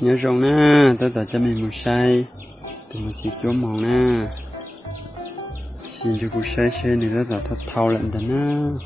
nhớ rồi nè, tao tạo cho mình một say, thì mình sẽ chỗ màu nè, xin cho cuộc say xe này tao tạo thật thâu lận đó nè.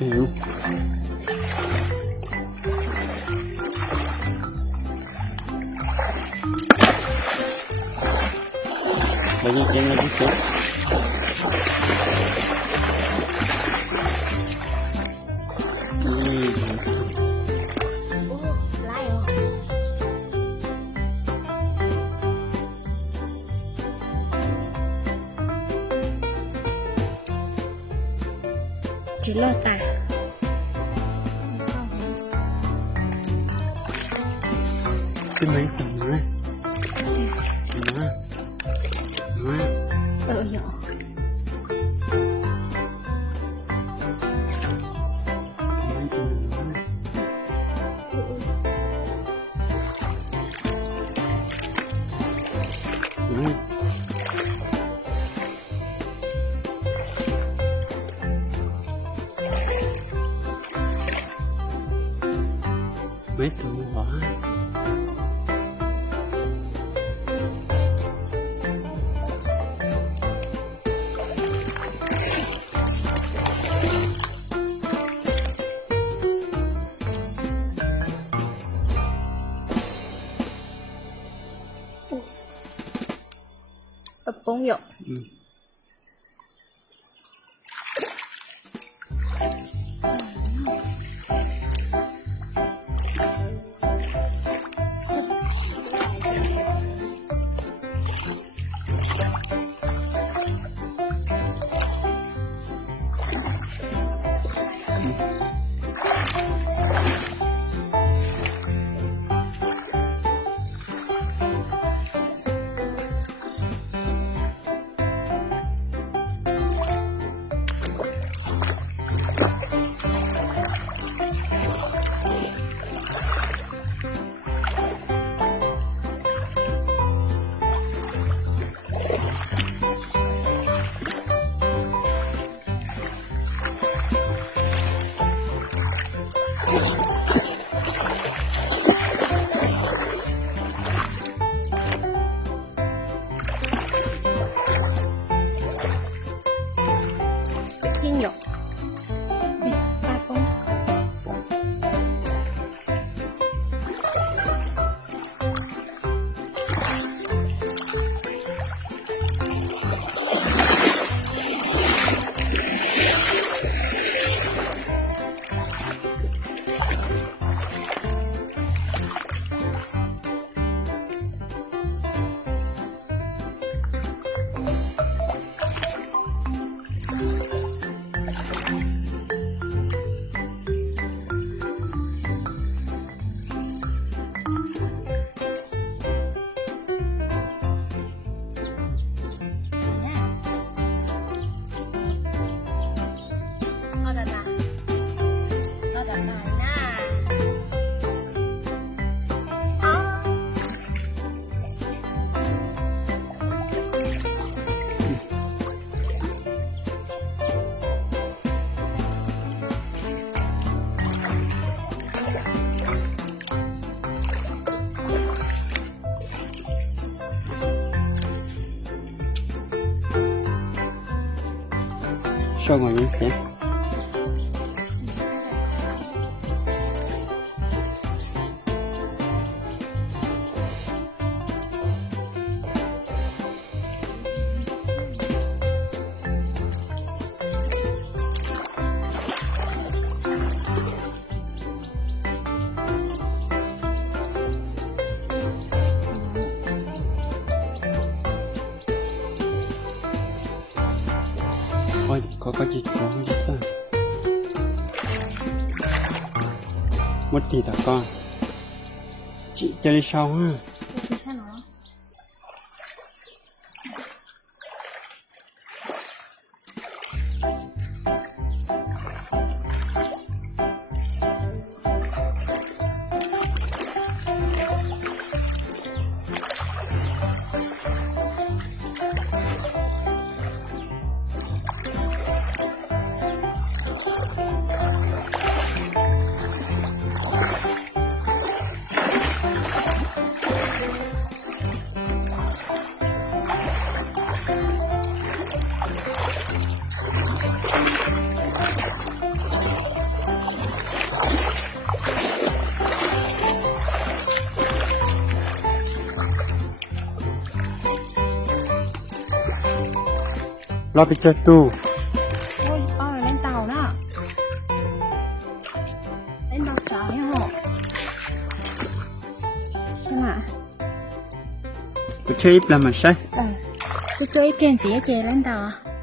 Hiểu. Bây giờ trên là chút chỉ lo tà cái mấy tầng nữa nhỏ mấy tầng nữa bông nhộng sao ngồi như thế ôi có gì chó gì sao mất đi ta con chị chơi đi sau ha lo bị chết tu ôi lên tàu đó lên tàu chở nhá hả xem ạ có chơi ít làm mà sai cứ chơi ít kiện gì chè lên tàu à